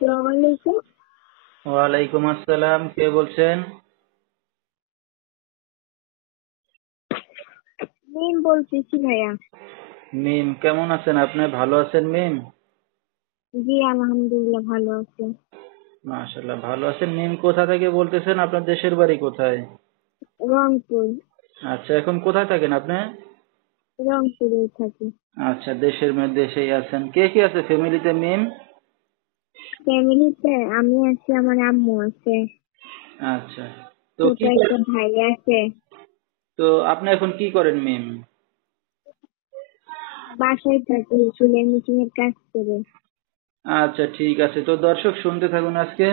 আসসালামু আলাইকুম। ওয়ালাইকুম আসসালাম। কে বলছেন? মিম বলতেছি ভাইয়া। মিম, কেমন আছেন আপনি? ভালো আছেন মিম? জি আলহামদুলিল্লাহ ভালো আছি। মাশাআল্লাহ, ভালো আছেন। মিম, কোথা থেকে বলতেছেন? আপনার দেশের বাড়ি কোথায়? রংপুর। আচ্ছা, এখন কোথায় থাকেন আপনি? রংপুরে থাকি। আচ্ছা, দেশের মেয়ে দেশেই আছেন। কে কে আছে ফ্যামিলিতে মিম? ফ্যামিলিতে আমি আছি, আমার আম্মু আছে, আচ্ছা, তো ছোট কি একটা করেন? ভাই আছে। তো আপনি এখন কি করেন মিম? বাসায় থাকি, চুলের মেশিন এর কাজ করে। আচ্ছা, ঠিক আছে। তো দর্শক শুনতে থাকুন আজকে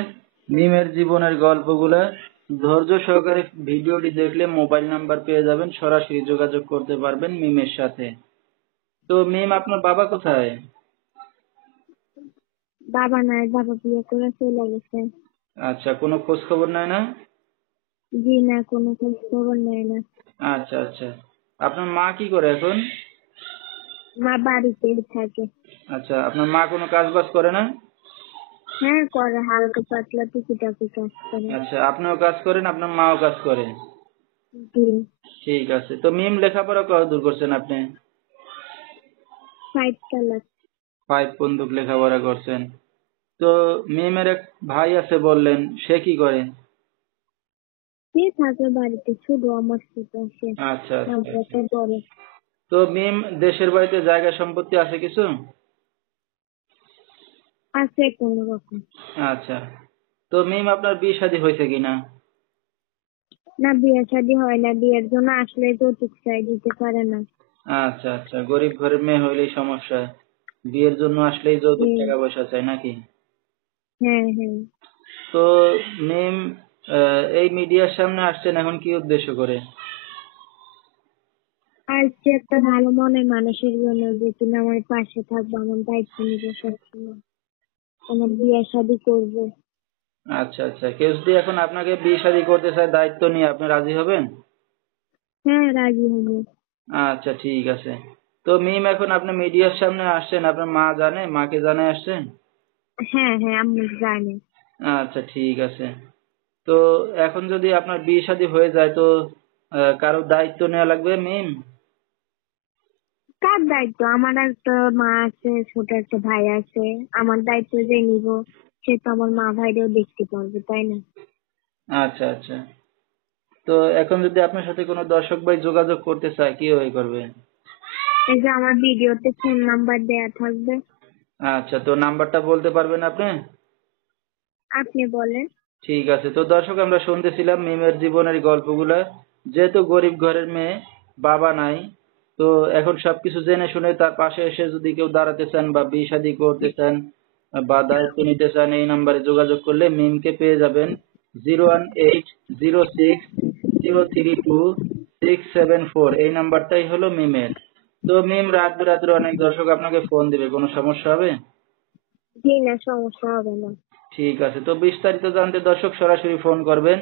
মিমের জীবনের গল্পগুলা। ধৈর্য সহকারে ভিডিওটি দেখলে মোবাইল নাম্বার পেয়ে যাবেন, সরাসরি যোগাযোগ করতে পারবেন মিমের সাথে। তো মিম, আপনার বাবা কোথায়? বাবা নাই, বাবা বিয়ে করে চলে গেছে। আচ্ছা, কোনো খোঁজ খবর নেয় না? জি না, কোনো খোঁজ খবর নেয় না। আচ্ছা আচ্ছা। আপনার মা কি করে এখন? মা বাড়িতেই থাকে। আচ্ছা, আপনার মা কোনো কাজ বাজ করে না? হ্যাঁ করে, হালকা পাতলা টুকিটাকি কাজ করে। আচ্ছা, আপনিও কাজ করেন, আপনার মাও কাজ করে। জি। ঠিক আছে। তো মিম, লেখাপড়া কতদূর করছেন আপনি? 5 ক্লাস। 5 পর্যন্ত লেখাপড়া করছেন। তো মিমের এক ভাই আছে বললেন, সে কি করে? সে থাকে বাড়িতে, শুধু আমার সাথে সে আচ্ছা আচ্ছা আচ্ছা। মাদ্রাসায় পড়ে। তো মিম, দেশের বাড়িতে জায়গা সম্পত্তি আছে কিছু? আছে কোনো রকম। আচ্ছা। তো মিম, আপনার বিয়ে শাদী হয়েছে কিনা? না, বিয়ে শাদী হয় না, বিয়ের জন্য আসলে যৌতুক চাই, দিতে পারে না। আচ্ছা আচ্ছা, গরিব ঘরের মেয়ে হইলেই সমস্যা। বিয়ের জন্য আসলেই যৌতুক হুম। টাকা পয়সা চাই নাকি? হ্যাঁ হ্যাঁ। তো মিম, এই মিডিয়ার সামনে আসছেন এখন কি উদ্দেশ্য করে? আসছে একটা ভালো মনের মানুষের জন্য, যে কিনা আমার পাশে থাকবে, আমার দায়িত্ব নিবে সবসময়, আমার বিয়ে শাদী করবে। আচ্ছা আচ্ছা, কেউ যদি এখন আপনাকে বিয়ে শাদী করতে চায় দায়িত্ব নিয়ে, আপনি রাজি হবেন? হ্যাঁ রাজি হবো। আচ্ছা, ঠিক আছে। তো মিম, এখন আপনি মিডিয়ার সামনে আসছেন, আপনার মা জানে? মাকে জানায় আসছেন? হ্যাঁ হ্যাঁ, আম্মু জানে। আচ্ছা, ঠিক আছে। তো এখন যদি আপনার বিয়ে শাদী হয়ে যায় তো কারো দায়িত্ব নেওয়া লাগবে মিম? কার দায়িত্ব? আমার একটা মা আছে, ছোট একটা ভাই আছে। আমার দায়িত্ব যে নিব, সে তো আমার মা ভাইরেও দেখতে পারবে, তাই না? আচ্ছা আচ্ছা। তো এখন যদি আপনার সাথে কোনো দর্শক ভাই যোগাযোগ করতে চায়, কিভাবে করবে? এই যে আমার ভিডিওতে ফোন নাম্বার দেয়া থাকবে। আচ্ছা, তো নাম্বারটা বলতে পারবেন আপনি? আপনি বলেন। ঠিক আছে। তো দর্শক, আমরা শুনতেছিলাম মিমের জীবনের গল্পগুলা। যেহেতু গরিব ঘরের মেয়ে, বাবা নাই, তো এখন সবকিছু জেনে শুনে তার পাশে এসে যদি কেউ দাঁড়াতে চান বা বিয়ে শাদী করতে চান বা দায়িত্ব নিতে চান, এই নাম্বারে যোগাযোগ করলে মিমকে পেয়ে যাবেন। 018063267 এই নাম্বারটাই হলো মিমের। তো মিম, রাত বিরাত্রে অনেক দর্শক আপনাকে ফোন দিবে, কোনো সমস্যা হবে? জি না, সমস্যা হবে না। ঠিক আছে। তো বিস্তারিত জানতে দর্শক সরাসরি ফোন করবেন।